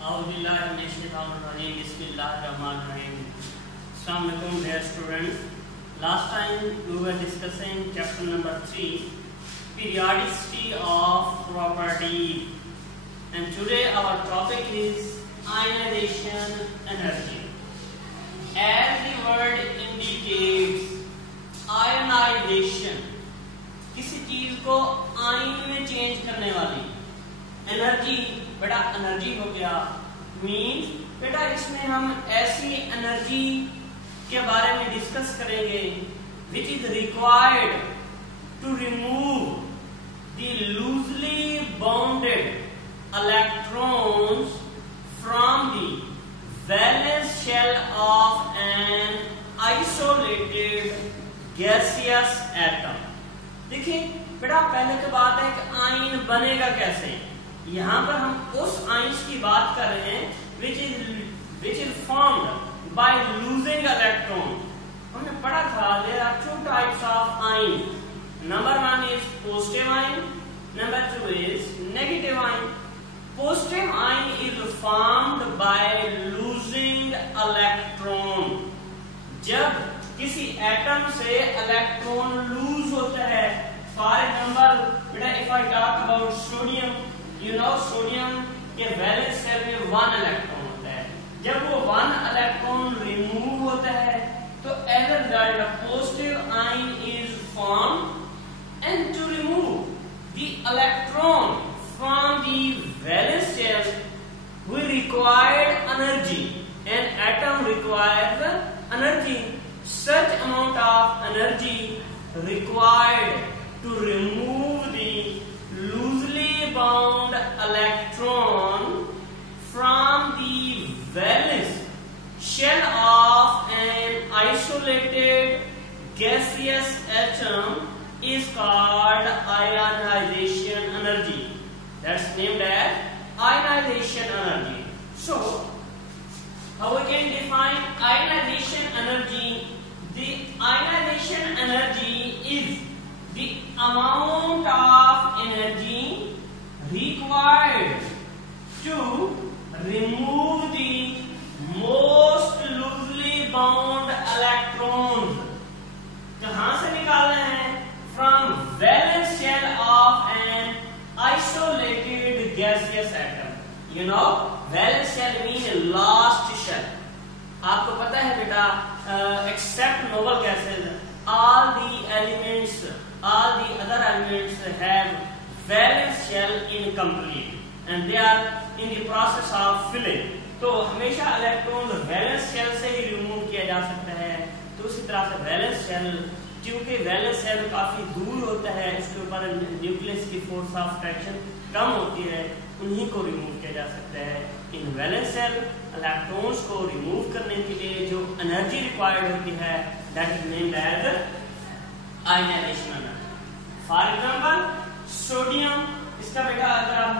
Assalamualaikum dear students. Last time we were discussing chapter number 3, periodicity of property, and today our topic is ionization energy. As the word indicates, ionization किसी चीज को ion में change करने वाली energy, बेटा energy हो गया means बेटा इसमें हम ऐसी एनर्जी के बारे में डिस्कस करेंगे which is required to remove the loosely bounded electrons from the valence shell of an isolated gaseous atom. देखिए बेटा पहले तो बात है कि आयन बनेगा कैसे। यहाँ पर हम उस आयन की बात कर रहे हैं which is formed by losing electron। हमने पढ़ा था there are two types of ion. Number one is positive ion, number two is negative ion. Positive ion is formed by losing electron। जब किसी एटम से इलेक्ट्रॉन लूज होता है, for example बेटा if I talk about sodium, you know sodium के valence shell में 1 electron होता है। जब वो 1 इलेक्ट्रॉन रिमूव होता है तो as a result a positive ion is formed, and to remove the electron from the valence shell we required energy, an atom requires energy. Such amount of energy required to remove the loosely bound electron from the valence shell of an isolated gaseous atom is called ionization energy. That's named as ionization energy. So, how we can define ionization energy? The ionization energy is the amount of energy required to remove the most loosely bound electrons। कहाँ से निकालना है? From valence shell of an isolated gaseous atom। You know, valence shell means last shell। आपको पता है बेटा except noble gases all the other elements have valence shell incomplete and they are in the process of filling। तो हमेशा electron valence shell से ही remove किया जा सकता है। तो उसी तरह से वैलेंस शेल, क्योंकि वैलेंस शेल काफी दूर होता है, इसके ऊपर न्यूक्लियस की फोर्स ऑफ अट्रैक्शन कम होती है, उन्हीं को रिमूव किया जा सकता है। इन वैलेंस शेल इलेक्ट्रॉन्स को रिमूव करने के लिए जो एनर्जी रिक्वायर्ड होती है that is named as ionization energy. For example sodium, इसका बेटा अगर आप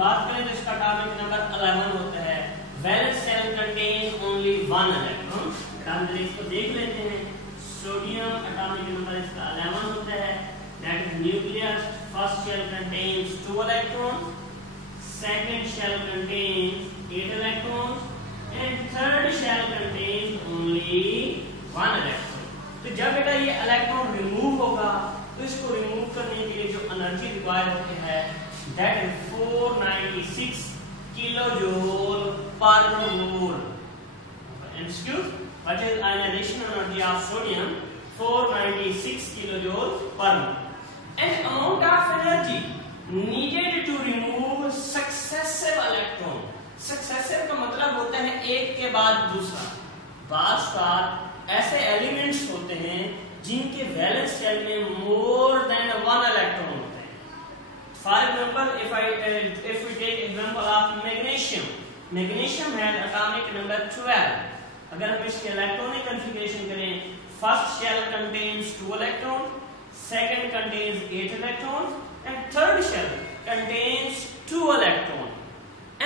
बात करें तो इसका एटॉमिक नंबर 11 होता है। Valence shell contain only 1 electron. हम इसको देख लेते हैं। सोडियम एटॉमिक नंबर इसका 11 होता है। That is nucleus first shell contains 2 electrons, second shell contains 8 electrons and third shell contains only 1 electron। तो जब बेटा ये इलेक्ट्रॉन रिमूव होगा तो इसको रिमूव करने के लिए जो एनर्जी रिक्वायर होती है that is 496 kilojoule per mole. Excuse, what is ionization energy of sodium? 496 kilojoule per mole. And amount of energy needed to remove successive electron। successive का मतलब होता है एक के बाद दूसरा। बार ऐसे एलिमेंट्स होते हैं जिनके वैलेंस शेल में मोर देन 1 इलेक्ट्रॉन होते हैं। For example if we take example of magnesium, magnesium has atomic number 12। अगर हम इसके इलेक्ट्रॉनिक कॉन्फ़िगरेशन करें, first shell contains 2 electron, second contains 8 electrons and third shell contains 2 electrons,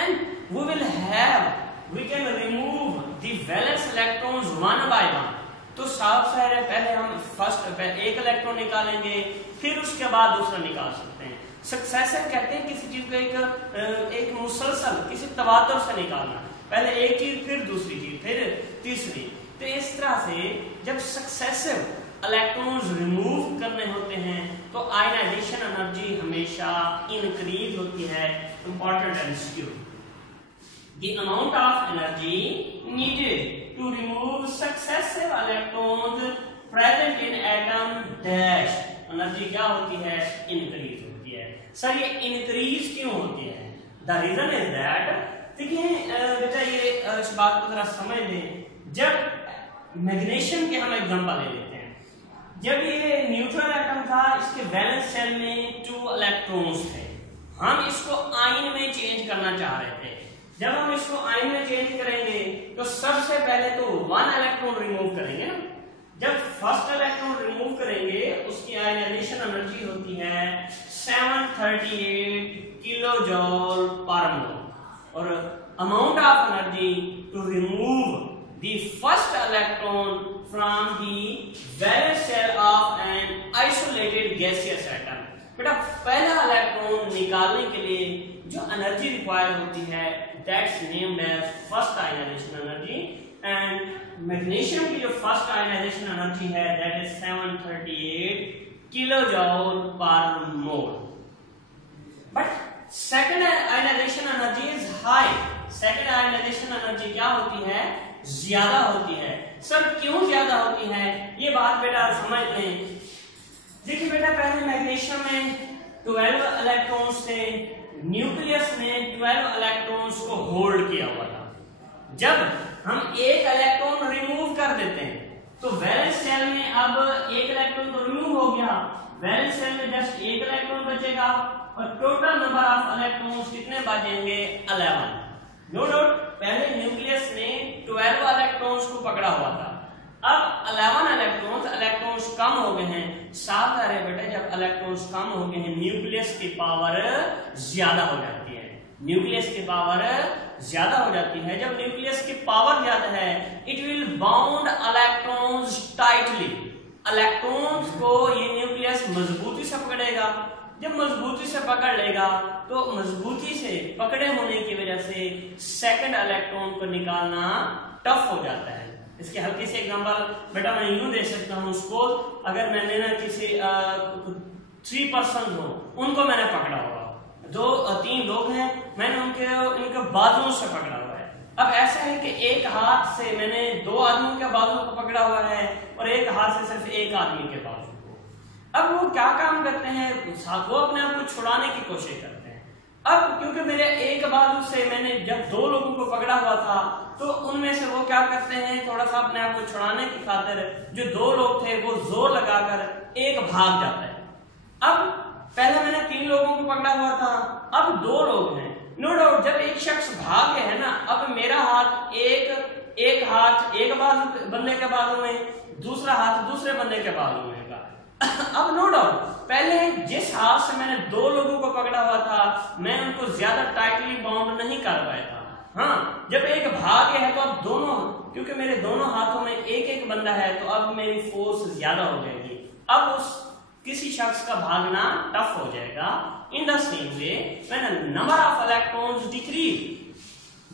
and we can remove the valence electrons one by one। तो साफ है पहले हम first एक इलेक्ट्रॉन निकालेंगे, फिर उसके बाद दूसरा निकाल सकते हैं। सक्सेसिव कहते हैं किसी चीज को एक मुसलसल किसी तवातुर से निकालना, पहले एक चीज फिर दूसरी चीज फिर तीसरी। तो इस तरह से जब सक्सेसिव इलेक्ट्रॉन्स रिमूव करने होते हैं तो आयनाइजेशन एनर्जी हमेशा इंक्रीज होती है। Important MCQ, the amount of energy needed to remove successive electrons present in atom dash, energy क्या होती है, इंक्रीज होती है। सर ये इंक्रीज क्यों होती है? द रीजन इज दैट, देखिए बेटा ये इस बात को जरा समझ लें। जब मैग्नीशियम के हम एग्जांपल ले लेते हैं, जब ये न्यूट्रल एटम था इसके वैलेंस शेल में 2 इलेक्ट्रॉन्स थे, हम इसको आयन में चेंज करना चाह रहे थे। जब हम इसको आयन में चेंज करेंगे तो सबसे पहले तो 1 इलेक्ट्रॉन रिमूव करेंगे ना। जब फर्स्ट इलेक्ट्रॉन रिमूव करेंगे उसकी आयनाइजेशन एनर्जी होती है 738 किलो जूल पर मोल, और amount of energy to remove the first electron from the valence shell of an isolated gaseous atom. बेटा पहला इलेक्ट्रॉन निकालने के लिए जो एनर्जी रिक्वायर होती है that's named as first ionization energy, and magnesium की जो फर्स्ट आयनाइजेशन एनर्जी है that is 738 kilo joule per mole. But second ionization energy is high, second ionization energy क्या होती है, ज्यादा होती है। सर क्यों ज्यादा होती है, ये बात बेटा समझ लें। देखिए बेटा पहले मैग्नीशियम में 12 इलेक्ट्रॉन्स थे, न्यूक्लियस ने 12 इलेक्ट्रॉन्स को होल्ड किया हुआ था। जब हम एक इलेक्ट्रॉन रिमूव कर देते हैं तो वैलेंस शेल में अब एक इलेक्ट्रॉन तो रिमूव हो गया, वैलेंस शेल में जस्ट एक इलेक्ट्रॉन बचेगा और टोटल नंबर ऑफ इलेक्ट्रॉन्स कितने बचेंगे, 11। नो डाउट पहले न्यूक्लियस ने 12 इलेक्ट्रॉन्स को पकड़ा हुआ था, अब 11 इलेक्ट्रॉन्स कम हो गए हैं। साथ आ रहे बेटा जब इलेक्ट्रॉन्स कम हो गए हैं न्यूक्लियस की पावर ज्यादा हो जाती है, न्यूक्लियस की पावर ज्यादा हो जाती है। जब न्यूक्लियस की पावर ज्यादा है it will bound electrons tightly, electrons को ये न्यूक्लियस मजबूती से पकड़ेगा। जब मजबूती से पकड़ लेगा तो मजबूती से पकड़े होने की वजह से सेकंड इलेक्ट्रॉन को निकालना टफ हो जाता है। इसके हल्के से एग्जांपल बेटा मैं यूं दे सकता हूं, सपोज अगर मैंने ना किसी 3 पर्सन हो उनको मैंने पकड़ा हुआ, 2-3 लोग हैं, मैंने इनके बाजुओं से पकड़ा हुआ है। अब ऐसा है कि एक हाथ से मैंने 2 आदमियों के बाजू को पकड़ा हुआ है और एक हाथ से सिर्फ एक आदमी के बाजू को। अब वो क्या काम करते हैं, वो अपने आप को छुड़ाने की कोशिश करते हैं। अब क्योंकि मेरे एक बाजू से मैंने जब 2 लोगों को पकड़ा हुआ था तो उनमें से वो क्या करते हैं, थोड़ा सा अपने आप को छुड़ाने की खातिर जो 2 लोग थे वो जोर लगाकर एक भाग जाता है। अब पहले मैंने 3 लोगों को पकड़ा हुआ था, अब 2 लोग हैं। नो डाउट जब एक शख्स भाग गया है ना, अब मेरा हाथ एक हाथ एक बंदे के बाजू में, दूसरा हाथ दूसरे बंदे के बाजू में होगा। अब नो डाउट पहले जिस हाथ से मैंने 2 लोगों को पकड़ा हुआ था मैं उनको ज्यादा टाइटली बाउंड नहीं कर पाया था। हाँ जब एक भाग गया है तो अब दोनों, क्योंकि मेरे दोनों हाथों में एक बंदा है तो अब मेरी फोर्स ज्यादा हो जाएगी, अब उस किसी शख्स का भागना टफ हो जाएगा। In the same way when number of electrons decrease,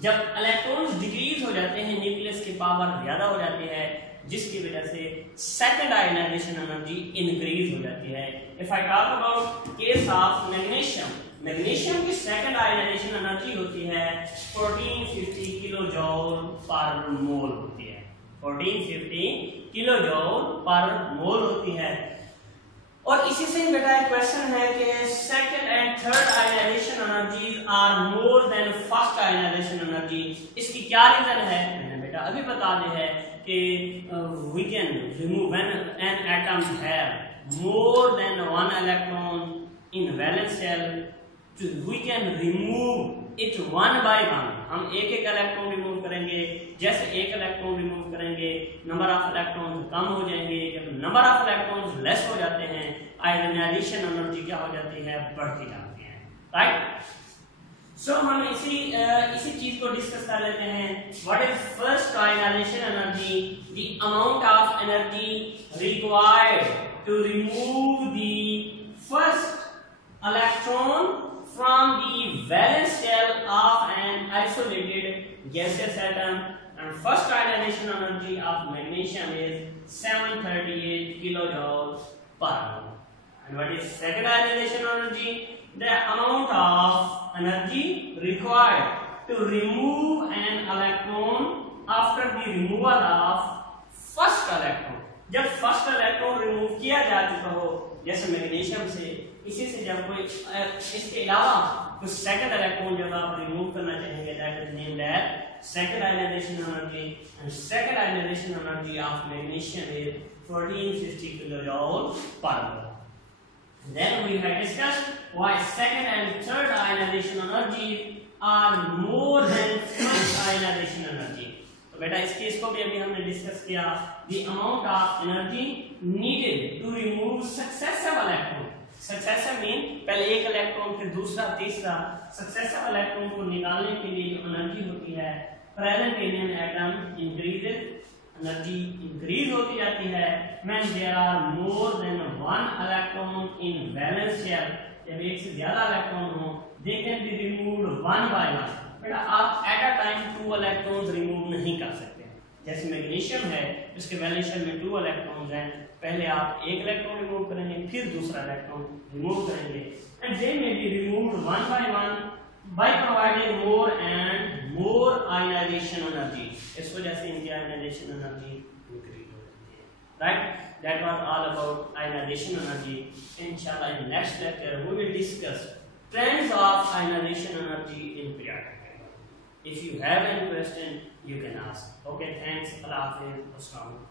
जब इलेक्ट्रॉन्स डिक्रीज हो जाते हैं न्यूक्लियस की पावर ज्यादा हो जाती है जिसकी वजह से सेकंड आयनाइजेशन एनर्जी इंक्रीज हो जाती है। If I talk about case of magnesium, magnesium की सेकंड आयनाइजेशन एनर्जी होती है 1450 किलो जूल पर मोल होती है, 1450 किलो जूल पर मोल होती है। और इसी से बेटा एक क्वेश्चन है कि second and third ionization energies are more than first ionization energy, इसकी क्या रीजन है, मैंने बेटा अभी बता दिया है कि we can remove when an atom have more than 1 electron in valence shell, we can remove it 1 by 1। हम एक इलेक्ट्रॉन रिमूव करेंगे, जैसे एक इलेक्ट्रॉन रिमूव करेंगे नंबर ऑफ इलेक्ट्रॉन कम हो जाएंगे, जब नंबर ऑफ इलेक्ट्रॉन लेस हो जाते हैं आयनाइजेशन एनर्जी क्या हो जाती है, बढ़ती जाती है, राइट। सो हम इसी चीज को डिस्कस कर लेते हैं। What is first ionization energy, the amount of energy required to remove the first electron from the valence shell of an isolated gaseous atom, and first ionization energy of magnesium is 738 kilojoules per mole. And what is second ionization energy? The amount of energy required to remove an electron after the removal of first electron. जब first electron remove किया जा चुका हो जैसे magnesium से, इसी से जब कोई इसके अलावा कुछ सेकंड इलेक्ट्रॉन जब आप रिमूव करना चाहेंगे, that is named as second ionization energy, and second ionization energy of magnesium is 1450 kilojoule per mole. Then we have discussed why second and third ionization energy are more than first ionization energy. बेटा इस case को भी अभी हमने discuss किया. The amount of energy needed to remove successive electron. Successive mean पहले एक electron फिर दूसरा तीसरा. Successive electron को निकालने के लिए जो एनर्जी होती है present in an atom increases, energy increase होती जाती है when there are more than one electron in valence shell. जब एक से ज्यादा इलेक्ट्रॉन हो they can be removed one by one. बेटा आप at a time 2 electrons remove नहीं कर सकते. जैसे मैग्नीशियम है उसके वैलेंस शेल में 2 इलेक्ट्रॉन्स हैं, पहले आप एक इलेक्ट्रॉन रिमूव करेंगे फिर दूसरा इलेक्ट्रॉन रिमूव करेंगे, and they may be removed one by one by providing more and more ionization energy. इस वजह से इनकी आयनाइजेशन एनर्जी इंक्रीज हो जाती है. Right, that was all about ionization energy. इंशाल्लाह in next lecture we will discuss trends of ionization energy in periodic table. If you have any question, you can ask. Okay, thanks. Allah Hafiz. Assalamu alaikum.